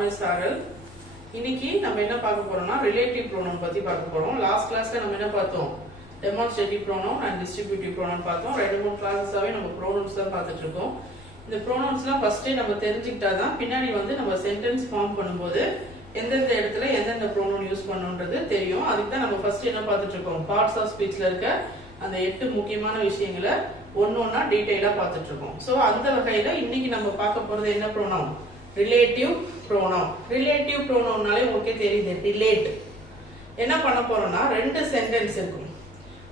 Miss Arul. இன்னைக்கு நம்ம என்ன பார்க்க போறோம்னா ரிலேட்டிவ் ப்ரோனவுன் பத்தி பார்க்க போறோம். லாஸ்ட் கிளாஸ்ல நம்ம என்ன பார்த்தோம்? Demonstrative pronoun and distributive pronoun பார்த்தோம். ரெண்டு மூணு கிளாஸஸாவே நம்ம ப்ரோனவுன்ஸ் தான் பார்த்துட்டு இருக்கோம். இந்த ப்ரோனவுன்ஸ்லாம் ஃபர்ஸ்டே நம்ம தெரிஞ்சுக்கிட்டாதான் பின்னாடி நம்ம சென்டென்ஸ் ஃபார்ம் பண்ணும்போது எந்தெந்த இடத்துல எந்தெந்த ப்ரோனவுன் யூஸ் பண்ணணும்ன்றது தெரியும். அதுக்கு தான் நம்ம ஃபர்ஸ்ட் என்ன பார்த்துட்டு இருக்கோம்? பார்ட்ஸ் ஆஃப் ஸ்பீச்ல இருக்க அந்த 8 முக்கியமான விஷயங்களை ஒன்னொன்னா டீடைலா பார்த்துட்டு இருக்கோம். சோ அந்த வகையில இன்னைக்கு நம்ம பார்க்க போறது என்ன ப்ரோனவுன்? Relative pronoun. ரிலேட்டிவ் ப்ரோனவுன்னாலே உங்களுக்கே தெரியுது, ரிலேட். என்ன பண்ண போறோம்னா ரெண்டு சென்டென்ஸ் இருக்கும்.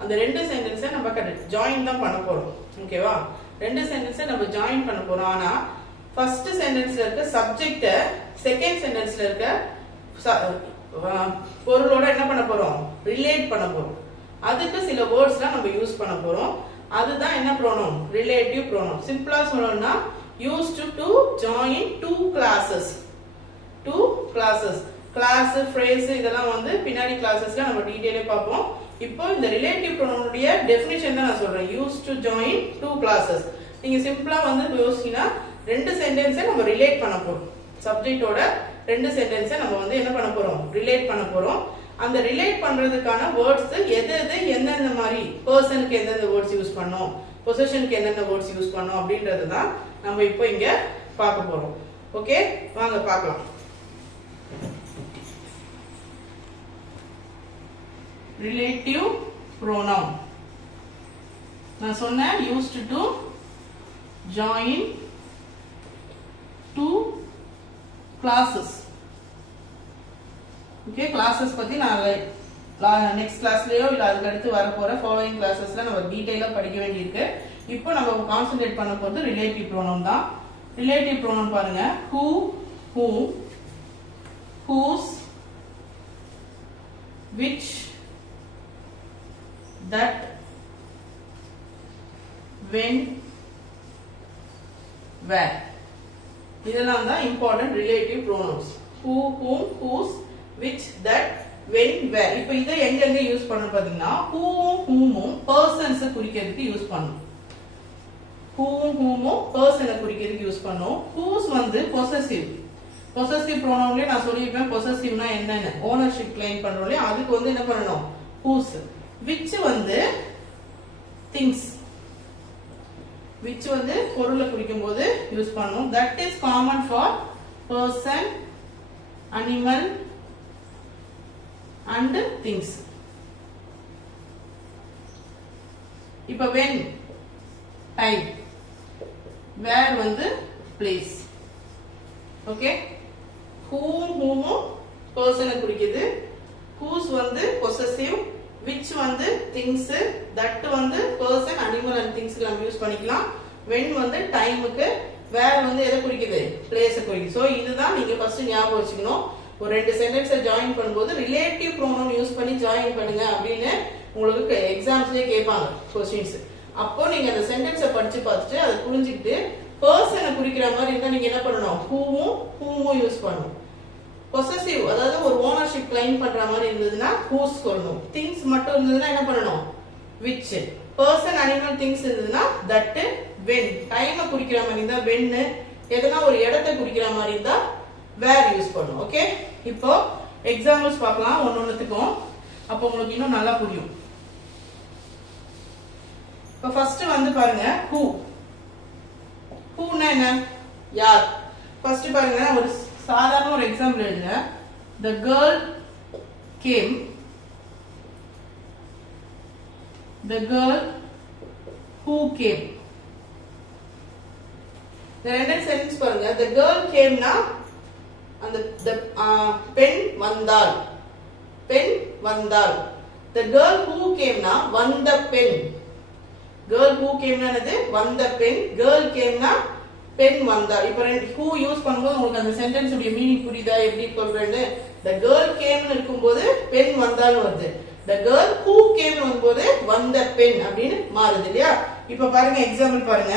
அந்த ரெண்டு சென்டென்ஸை நம்ம ஜாயின் தான் பண்ண போறோம். ஓகேவா? ரெண்டு சென்டென்ஸை நம்ம ஜாயின் பண்ண போறோம். ஆனா ஃபர்ஸ்ட் சென்டென்ஸ்ல இருக்க சப்ஜெக்ட செகண்ட் சென்டென்ஸ்ல இருக்க பொருளோட என்ன பண்ண போறோம்? ரிலேட் பண்ண போறோம். அதுக்கு சில வேர்ட்ஸ்லாம் நம்ம யூஸ் பண்ண போறோம். அதுதான் என்ன ப்ரோனவுன்? Relative pronoun. சிம்பிளா சொல்லணும்னா used to join two classes. Class, phrase இதெல்லாம் பின்னாடி கிளாसेसல நம்ம டீடைலா பார்ப்போம். இப்போ இந்த ரிலேட்டிவ் ப்ரோனவுனுடைய டெஃபினிஷன் தான் நான் சொல்றேன். used to join two classes. நீங்க சிம்பிளா யோசிச்சீங்கன்னா ரெண்டு சென்டென்ஸை நம்ம ரிலேட் பண்ண போறோம். சப்ஜெக்ட்டோட ரெண்டு சென்டென்ஸை நம்ம என்ன பண்ண போறோம்? ரிலேட் பண்ண போறோம். அந்த ரிலேட் பண்றதுக்கான வேர்ட்ஸ் எந்தெந்த மாதிரி பர்சனுக்கு எந்தெந்த வேர்ட்ஸ் யூஸ் பண்ணோம், பொசிஷனுக்கு எந்தெந்த வேர்ட்ஸ் யூஸ் பண்ணோம் அப்படின்றது தான் நம்ம இப்போ இங்க பார்க்க போறோம். ஓகே, வாங்க பார்க்கலாம். ரிலேட்டிவ் ப்ரோனவுன் நான் சொன்னேன் used to join two classes. Okay, classes பத்தி நான் நெக்ஸ்ட் கிளாஸ்லயோ இல்ல அதுக்கு அடுத்து வர போற ஃபாலோயிங் கிளாसेसல நம்ம டீடைலா படிக்க வேண்டியிருக்கு. இப்போ நம்ம கான்சென்ட்ரேட் பண்ண போறது ரிலேட்டிவ் ப்ரோனவுன் தான். ரிலேட்டிவ் ப்ரோனவுன் பாருங்க, who, whom, whose, which, that, when, where. இதெல்லாம் தான் important relative pronouns. who, whom, whose, which, that, when, where. இப்போ இதை எங்க யூஸ் பண்ணணும் பாத்தீங்கன்னா whom, whom persons குறிக்கிறதுக்கு யூஸ் பண்ணணும். whom person குறிக்கிறதுக்கு யூஸ் பண்ணணும். whose possessive. possessive pronounல நான் சொல்லிருப்பேன் possessiveனா என்னன்னு. ownership claim பண்றோம்ல, அதுக்கு என்ன பண்ணணும்? whose. which things. which பொருளை குறிக்கும்போது யூஸ் பண்ணணும். that is common for person, animal and things. இப்ப when time, where place. Okay, whom person குறிக்குது, whose possessive, which things, that person, animal and things நம்ம use பண்ணிக்கலாம். when டைமுக்கு, where எதை குறிக்குது? place குறிக்குது. சோ இதுதான் நீங்க ஃபர்ஸ்ட் ஞாபகம் வச்சுக்கணும். ஒரு ரெண்டு சென்டென்ஸை ஜாயின் பண்ணும்போது ரிலேட்டிவ் ப்ரோனவுன் யூஸ் பண்ணி ஜாயின் பண்ணுங்க அப்படின்னு உங்களுக்கு எக்ஸாம்ஸ்லயே கேட்பாங்க क्वेश्चंस. அப்போ நீங்க அந்த சென்டென்ஸை படிச்சு பார்த்துட்டு அதை புரிஞ்சுக்கிட்டு பர்சனை குறிக்கிற மாதிரி இருந்தா நீங்க என்ன பண்ணணும்? whom யூஸ் பண்ணணும். பொசசிவ், அதாவது ஒரு ஓனர்ஷிப் கிளைம் பண்ற மாதிரி இருந்ததுன்னா whose சொல்லணும். திங்ஸ் மட்டும் இருந்ததுன்னா என்ன பண்ணணும்? which. பர்சன், அனிமல், திங்ஸ் இருந்ததுன்னா that, when. டைமை குறிக்கிற மாதிரி இருந்தா when, எதனா ஒரு இடத்தை குறிக்கிற மாதிரி இருந்தா where யூஸ் பண்ணணும். ஓகே, இப்போ எக்ஸாம்பிள்ஸ் பார்க்கலாம் ஒன்னொன்னுத்துக்கும். அப்போ உங்களுக்கு இன்னும் நல்லா புரியும். இப்போ ஃபர்ஸ்ட் பாருங்க who. whoனா என்ன? யார். ஃபர்ஸ்ட் பாருங்க, ஒரு சாதாரண ஒரு எக்ஸாம்பிள் எழுதுங்க. the girl came. the girl who came. இந்த ரெண்டு சென்டென்ஸ் பாருங்க. the girl came னா அந்த பெண் வந்தாள். பெண் வந்தாள். the girl who came னா வந்த பெண். girl who came னா என்னது? வந்த பெண். girl came னா பெண் வந்தாள். இப்போ who யூஸ் பண்ணும்போது உங்களுக்கு அந்த சென்டென்ஸ் உடைய மீனிங் புரியுதா எப்படி சொல்றேன்னு? the girl came னு இருக்கும்போது பெண் வந்தாள் வருது. the girl who came னு வரும்போது வந்த பெண் அப்படின்னு மாறுது இல்லையா? இப்போ பாருங்க எக்ஸாம்பிள் பாருங்க.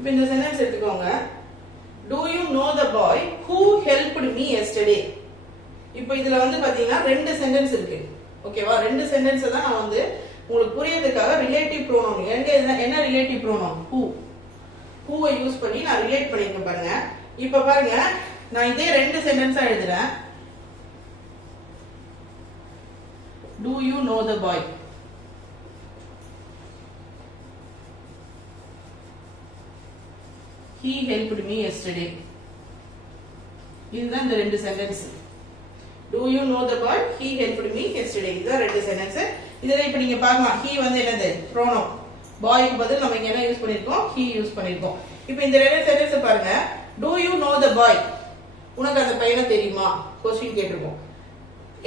இப்போ இந்த சென்டென்ஸ் எடுத்துக்கோங்க. Do you know the boy who helped me yesterday? இப்போ இதுல வந்து பாத்தீங்கன்னா ரெண்டு சென்டென்ஸ் இருக்கு. ஓகேவா? ரெண்டு சென்டென்ஸ் தான் நான் வந்து உங்களுக்கு புரியறதுக்காக ரிலேட்டிவ் ப்ரோனவுன் என்ன ரிலேட்டிவ் ப்ரோனவுன் who யூஸ் பண்ணி நான் ரிலேட் பண்ணிருக்கேன் பாருங்க. இப்போ பாருங்க நான் இதே ரெண்டு சென்டென்ஸா எழுதுறேன். Do you know the boy? He helped me yesterday. இதுதான் இந்த ரெண்டு sentence. Do you know the boy? He helped me yesterday. இதுதான் ரெண்டு சென்டென்ஸ். இதெல்லாம் இப்ப நீங்க பார்க்கலாம். He வந்து என்னது? pronoun. boyக்கு பதில் நம்ம இங்க என்ன யூஸ் பண்ணிருக்கோம்? he யூஸ் பண்ணிருக்கோம். இப்போ இந்த ரெண்டு சென்டென்ஸ் பாருங்க. Do you know the boy? உனக்கு அந்த பையனை தெரியுமா? क्वेश्चन கேட்டிருக்கோம்.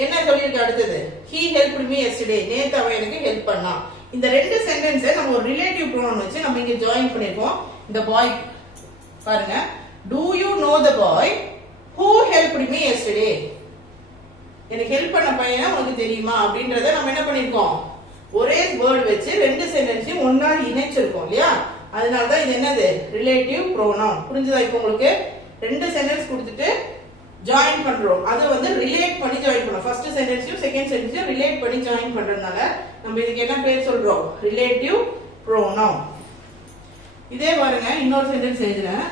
என்ன சொல்லிருக்கு அடுத்தது? He helped me yesterday. நேத்து அவன் எனக்கு ஹெல்ப் பண்ணான். இந்த ரெண்டு சென்டென்ஸை நம்ம ஒரு ரிலேட்டிவ் pronoun வச்சு நம்ம இங்க ஜாயின் பண்ணிருக்கோம். இந்த boy பாருங்க. Do you know the boy who helped me yesterday? எனக்கு ஹெல்ப் பண்ண பையன் உங்களுக்கு தெரியுமா அப்படின்றத நம்ம என்ன பண்ணிருக்கோம்? ஒரே வேர்ட் வச்சு ரெண்டு சென்டென்ஸையும் ஒண்ணா இணைச்சிருக்கோம் இல்லையா? அதனால தான் இது என்னது? Relative pronoun. புரிஞ்சதா? இப்போ உங்களுக்கு ரெண்டு சென்டென்ஸ் கொடுத்துட்டு ஜாயின் பண்றோம். அது வந்து ரிலேட் பண்ணி ஜாயின் பண்றோம். ஃபர்ஸ்ட் சென்டென்ஸையும் செகண்ட் சென்டென்ஸையும் ரிலேட் பண்ணி ஜாயின் பண்றதுனால நம்ம இதுக்கு என்ன பேர் சொல்றோம்? Relative pronoun. இதே பாருங்க இன்னொரு சென்டென்ஸ் எழுதுறேன்.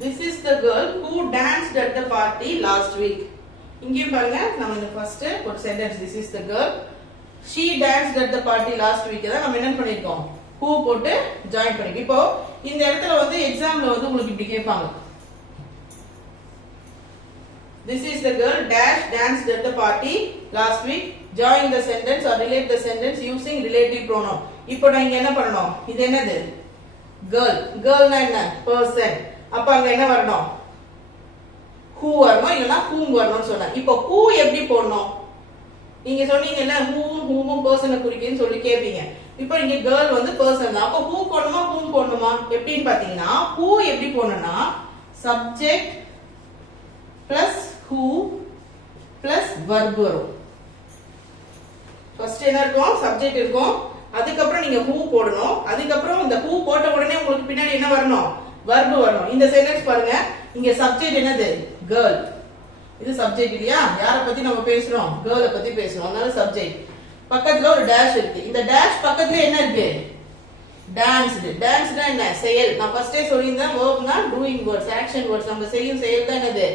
This is the girl who danced at the party last week. இங்கே பாருங்க நம்ம இந்த ஃபர்ஸ்ட் ஒரு sentence this is the girl she danced at the party last week தான் நம்ம என்ன பண்ணிருக்கோம்? who போட்டு ஜாயின் பண்ணிருக்கோம். இப்போ இந்த இடத்துல வந்து எக்ஸாம்ல வந்து உங்களுக்கு இப்படி கேட்பாங்க. This is the girl dash danced at the party last week. Join the sentence or relate the sentence using relative pronoun. இப்போ நான் இங்க என்ன பண்ணனும்? இது என்னது? girl. girlனா என்ன? person. அப்ப அங்க என்ன வரணும்? who வரணும் இல்லனா whom வரணும்னு சொன்னேன். இப்போ who எப்படி போடணும்? நீங்க சொன்னீங்கல்ல whom பர்சனை குறிக்குதுன்னு சொல்லி கேப்பீங்க. இப்போ இங்க girl வந்து person தான். அப்ப who போடணுமா whom போடணுமா? எப்படின்னு பாத்தீங்கன்னா who எப்படி போடணும்னா subject plus who plus verb வரும். ஃபர்ஸ்ட் என்ன இருக்கும்? subject இருக்கும். அதுக்கு அப்புறம் நீங்க who போடணும். அதுக்கு அப்புறம் இந்த who போட்ட உடனே உங்களுக்கு பின்னாடி என்ன வரணும்? verb வரணும். இந்த சென்டென்ஸ் பாருங்க. இங்க சப்ஜெக்ட் என்னது? girl. இது சப்ஜெக்ட் இல்லையா? யாரை பத்தி நம்ம பேசுறோம்? girl பத்தி பேசுறோம். அதனால சப்ஜெக்ட். பக்கத்துல ஒரு டேஷ் இருக்கு. இந்த டேஷ் பக்கத்துல என்ன இருக்கு? danced. danced என்ன? செயல். நான் ஃபர்ஸ்டே சொல்லியிருந்தேன் verbனா doing words, action words. நம்ம செய்யும் செயல் தான் என்னது?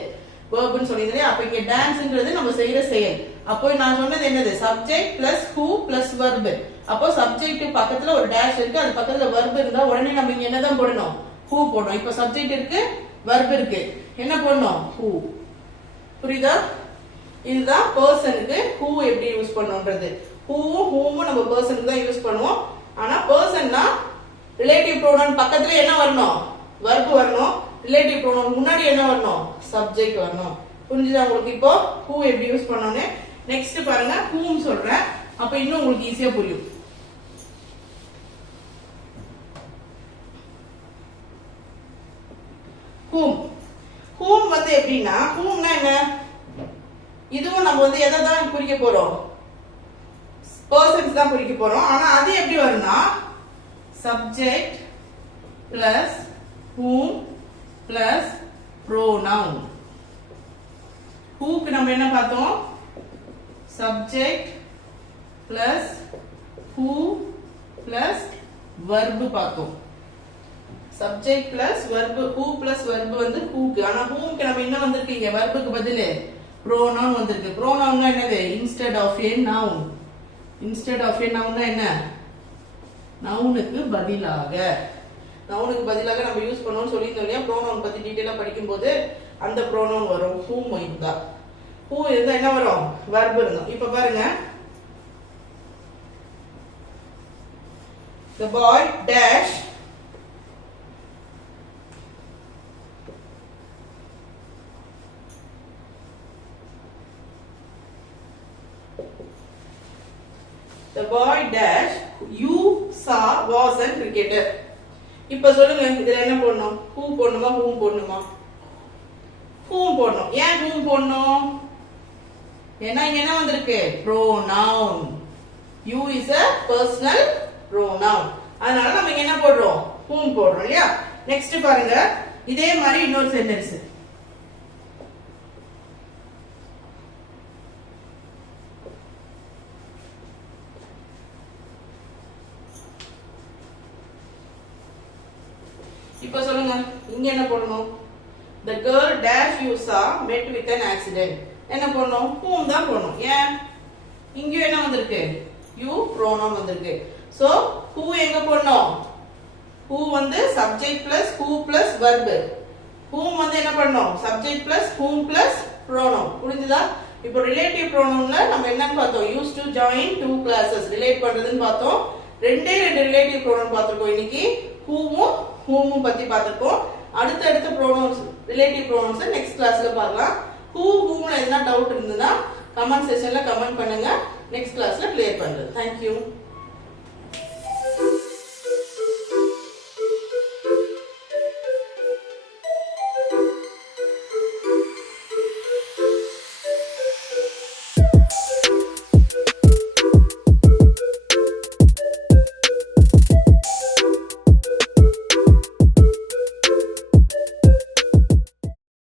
verbனு சொல்லியிருந்தேன். அப்ப இங்க danceன்றது நம்ம செய்யற செயல். அப்போ நான் சொன்னது என்னது? subject plus who plus verb. அப்போ சப்ஜெக்ட் பக்கத்துல ஒரு டேஷ் இருக்கு. அது பக்கத்துல verb இருந்தா உடனே நம்ம இங்க என்னதான் போடணும்? who போடணும். இப்ப சப்ஜெக்ட் இருக்கு, verb இருக்கு. என்ன போடணும்? who. புரியுதா? இதுதான் பர்சனுக்கு who எப்படி யூஸ் பண்ணனும்ன்றது. who whom நம்ம பர்சனுக்கு தான் யூஸ் பண்ணுவோம். ஆனா பர்சன்னா ரிலேட்டிவ் ப்ரோனவுன் பக்கத்துல என்ன வரணும்? verb வரணும். ரிலேட்டிவ் ப்ரோனவுன் முன்னாடி என்ன வரணும்? சப்ஜெக்ட் வரணும். புரிஞ்சுதா உங்களுக்கு? இப்போ who எப்படி யூஸ் பண்ணனும்னு நெக்ஸ்ட் பாருங்க. whom சொல்றேன். அப்ப இன்னும் உங்களுக்கு ஈஸியா புரியும். whom வந்து எப்படின்னா whomனா என்ன? இதுவும் நம்ம வந்து எதை தான் குறிக்க போறோம்? பர்சன்ஸ் தான் குறிக்க போறோம். ஆனா அது எப்படி வரும்னா subject plus whom plus pronoun. whoக்கு நம்ம என்ன பார்த்தோம்? subject plus who plus verb பார்த்தோம். subject plus verb, who plus verb வந்து whoக்கு. ஆனா whomக்கு நம்ம என்ன வந்திருக்கு? இங்க verbக்கு பதிலு pronoun வந்திருக்கு. pronounனா என்னது? instead of a noun. instead of a nounனா என்ன? நவுனுக்கு பதிலாக. நவுனுக்கு பதிலாக நம்ம யூஸ் பண்ணோம்னு சொல்லியிருந்தோம் இல்லையா? pronoun பத்தி டீடைலா படிக்கும்போது அந்த pronoun வரும். whom இருந்தா. who இருந்தா என்ன வரும்? verb இருக்கும். இப்ப பாருங்க. the boy dash the boy dash you saw was a cricketer. இப்ப சொல்லுங்க இதுல என்ன போடணும்? who போடணுமா whom போடணுமா? whom போடணும். ஏன் whom போடணும்? ஏன்னா இங்க என்ன வந்திருக்கு? pronoun. you is a personal pronoun. அதனால நம்ம என்ன போடுறோம்? whom போடுறோம் இல்லையா? நெக்ஸ்ட் பாருங்க இதே மாதிரி இன்னொரு சென்டென்ஸ். இப்ப சொல்லுங்க இங்க என்ன போடணும்? the girl dash you saw met with an accident. என்ன போடணும்? whom தான் போடணும். ஏன் இங்க என்ன வந்திருக்கு? you pronoun வந்திருக்கு. so who எங்க போடணும்? who வந்து subject plus who plus verb. whom வந்து என்ன பண்ணணும்? subject plus whom plus pronoun. புரிஞ்சுதா? இப்போ ரிலேட்டிவ் ப்ரோனவுன்ல நம்ம என்னன்னு பார்த்தோம்? used to join two classes relate பண்றதுன்னு பார்த்தோம். ரெண்டு ரிலேட்டிவ் ப்ரோனவுன் பார்த்திருக்கோம் இன்னைக்கு. whom whom பத்தி பார்த்திருக்கோம். அடுத்த ப்ரோனவுன்ஸ் ரிலேட்டிவ் ப்ரோனவுன்ஸ் நெக்ஸ்ட் கிளாஸ்ல பார்க்கலாம். whomல எதனா டவுட் இருந்ததுன்னா கமெண்ட் செக்ஷன்ல கமெண்ட் பண்ணுங்க. நெக்ஸ்ட் கிளாஸ்ல கிளியர் பண்றது. Thank you.